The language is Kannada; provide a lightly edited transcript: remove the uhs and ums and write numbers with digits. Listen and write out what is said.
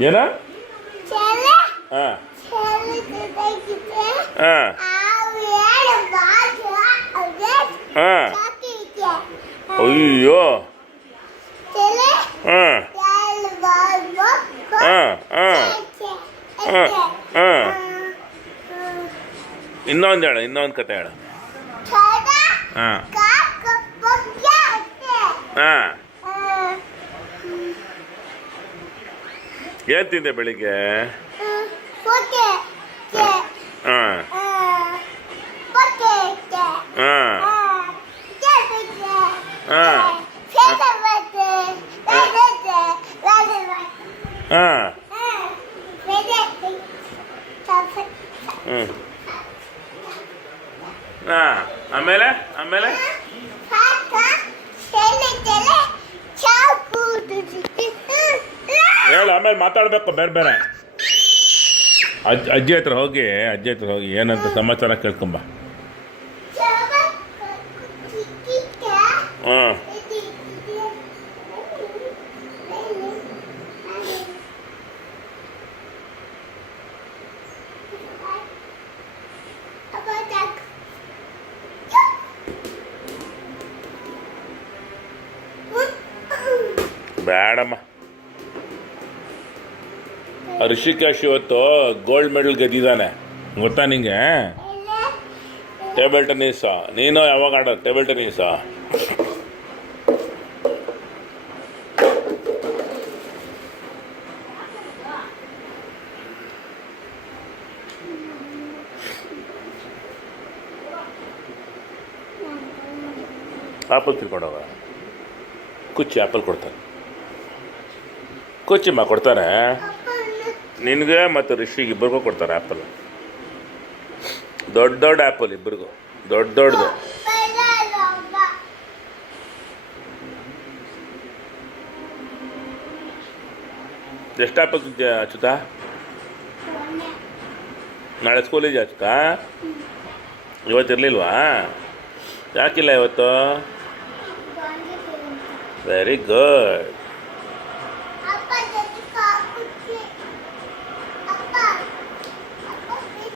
ಏನ ಅಯ್ಯೋ ಇನ್ನೊಂದು ಹೇಳ ಇನ್ನೊಂದು ಕತೆ ಹೇಳ ಹಾಂ ಹಾಂ ಏನು ತಿಂದೆ ಬೆಳಿಗ್ಗೆ ಹಾಂ ಹಾಂ ಹಾಂ ಹಾಂ ಹಾಂ ಆಮೇಲೆ ಆಮೇಲೆ ಹೇಳು ಆಮೇಲೆ ಮಾತಾಡಬೇಕು ಬೇರೆ ಬೇರೆ ಅಜ್ಜಿ ಹತ್ರ ಹೋಗಿ ಏನಂತ ಸಮಾಚಾರ ಕೇಳ್ಕೊಂಬ ಹಾಂ ಬೇಡಮ್ಮ ಋಷಿಕೇಶ್ ಇವತ್ತು ಗೋಲ್ಡ್ ಮೆಡಲ್ ಗೆದ್ದಿದ್ದಾನೆ ಗೊತ್ತಾ ನಿಂಗೆ ಟೇಬಲ್ ಟೆನ್ನಿಸ್ ನೀನು ಯಾವಾಗ ಆಡೋದು ಟೇಬಲ್ ಟೆನ್ನಿಸ್ ಆಪಲ್ ತಿಳ್ಕೊಂಡೋಗ ಕುಚ್ಚಿ ಆಪಲ್ ಕೊಡ್ತಾರೆ ಕುಚ್ಚಿಮ್ಮ ಕೊಡ್ತಾರೆ ನಿನಗೆ ಮತ್ತು ರಿಷಿಗೆ ಇಬ್ಬರಿಗೂ ಕೊಡ್ತಾರೆ ಆ್ಯಪಲ್ ದೊಡ್ಡ ದೊಡ್ಡ ಆ್ಯಪಲ್ ಇಬ್ಬರಿಗೂ ದೊಡ್ಡದು ಎಷ್ಟು ಆ್ಯಪಲ್ ತಿಂತೀಯ ಅಚ್ಯುತ ನಾಳೆ ಸ್ಕೂಲಿಗೆ ಅಚ್ಯುತ ಇವತ್ತಿರಲಿಲ್ವಾ ಯಾಕಿಲ್ಲ ಇವತ್ತು ವೆರಿ ಗುಡ್